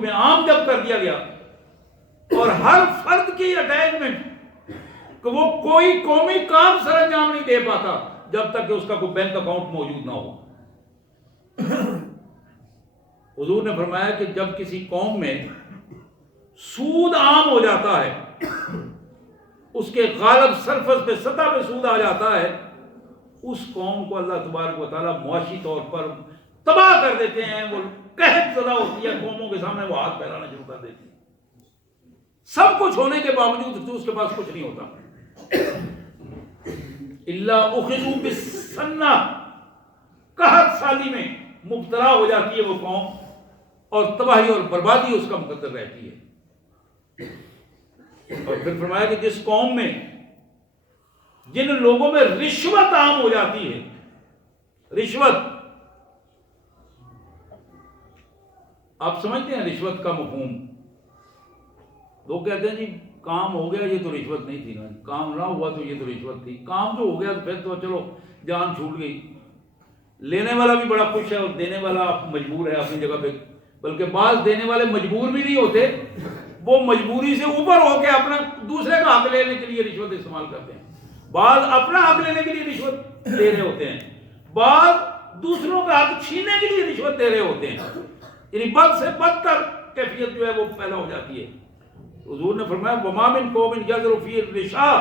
میں عام جب کر دیا گیا اور ہر فرد کی اٹیچمنٹ کہ وہ کوئی قومی کام سر انجام نہیں دے پاتا جب تک کہ اس کا کوئی بینک اکاؤنٹ موجود نہ ہو. حضور نے فرمایا کہ جب کسی قوم میں سود عام ہو جاتا ہے, اس کے غالب سرفس پہ سطح پہ سود آ جاتا ہے, اس قوم کو اللہ تبارک و تعالیٰ معاشی طور پر تباہ کر دیتے ہیں. وہ قحط زدہ ہوتی ہے, قوموں کے سامنے وہ ہاتھ پھیلانا شروع کر دیتی ہے. سب کچھ ہونے کے باوجود اس کے پاس کچھ نہیں ہوتا. اللہ اخذوا بالسنہ, قحط سالی میں مبتلا ہو جاتی ہے وہ قوم, اور تباہی اور بربادی اس کا مقدر رہتی ہے. اور پھر فرمایا کہ جس قوم میں جن لوگوں میں رشوت عام ہو جاتی ہے, رشوت آپ سمجھتے ہیں رشوت کا مفہوم؟ لوگ کہتے ہیں جی کام ہو گیا یہ تو رشوت نہیں تھی نا, کام نہ ہوا تو یہ تو رشوت تھی, کام جو ہو گیا تو پھر تو چلو جان چھوٹ گئی. لینے والا بھی بڑا خوش ہے اور دینے والا مجبور ہے اپنی جگہ پہ, بلکہ بعض دینے والے مجبور بھی نہیں ہوتے, وہ مجبوری سے اوپر ہو کے اپنا دوسرے کا حق لینے کے لیے رشوت استعمال کرتے ہیں. بعض اپنا حق لینے کے لیے رشوت لے رہے ہوتے ہیں, بعض دوسروں کا حق چھیننے کے لیے رشوت دے رہے ہوتے ہیں. یعنی بد سے بدتر کیفیت جو ہے وہ پیدا ہو جاتی ہے. حضور نے فرمایا وَمَا مِن قَوْمٍ يَظْهَرُ فِيهِ الرِّشَاءُ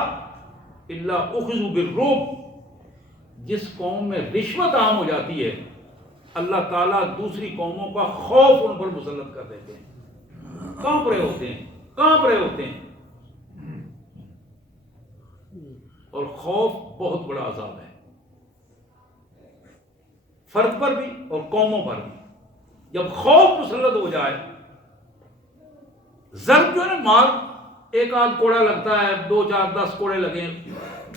إِلَّا أُخِذُوا بِالرُّعْبِ, جس قوم میں رشوت عام ہو جاتی ہے اللہ تعالیٰ دوسری قوموں کا خوف ان پر مسلط کر دیتے ہیں. کانپ رہے ہوتے ہیں, کانپ رہے ہوتے ہیں. اور خوف بہت بڑا عذاب ہے, فرد پر بھی اور قوموں پر بھی. جب خوف مسلط ہو جائے, ضرب جو ہے نا مال, ایک آدھ کوڑا لگتا ہے, 2 4 10 کوڑے لگے,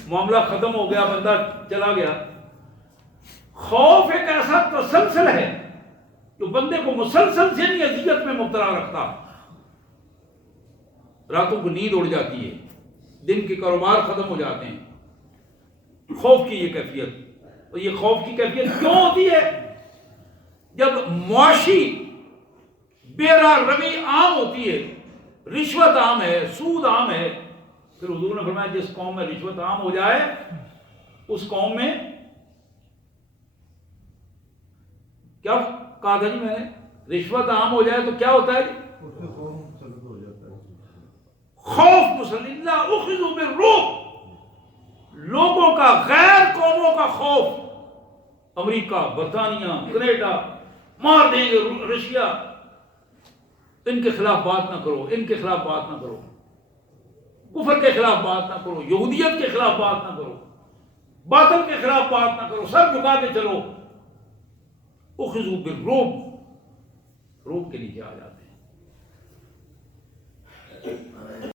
معاملہ ختم ہو گیا, بندہ چلا گیا. خوف ایک ایسا تسلسل ہے جو بندے کو مسلسل ذہنی اذیت میں مبتلا رکھتا. راتوں کو نیند اڑ جاتی ہے, دن کے کاروبار ختم ہو جاتے ہیں. خوف کی یہ کیفیت, اور یہ خوف کی کیفیت کیوں ہوتی ہے؟ جب معاشی بے راہ روی عام ہوتی ہے, رشوت عام ہے, سود عام ہے. پھر حضور نے فرمایا جس قوم میں رشوت عام ہو جائے اس قوم میں کیا کہا تھا جی میں نے, رشوت عام ہو جائے تو کیا ہوتا ہے؟ خوف مسلط, اللہ اخذوا بالرعب, لوگوں کا, غیر قوموں کا خوف. امریکہ, برطانیہ, کینیڈا مار دیں گے, رشیا, ان کے خلاف بات نہ کرو, ان کے خلاف بات نہ کرو, کفر کے خلاف بات نہ کرو, یہودیت کے خلاف بات نہ کرو, باطل کے خلاف بات نہ کرو, سر جھکا کے چلو. اخذوا بالرعب, روب کے نیچے آ جاتے ہیں.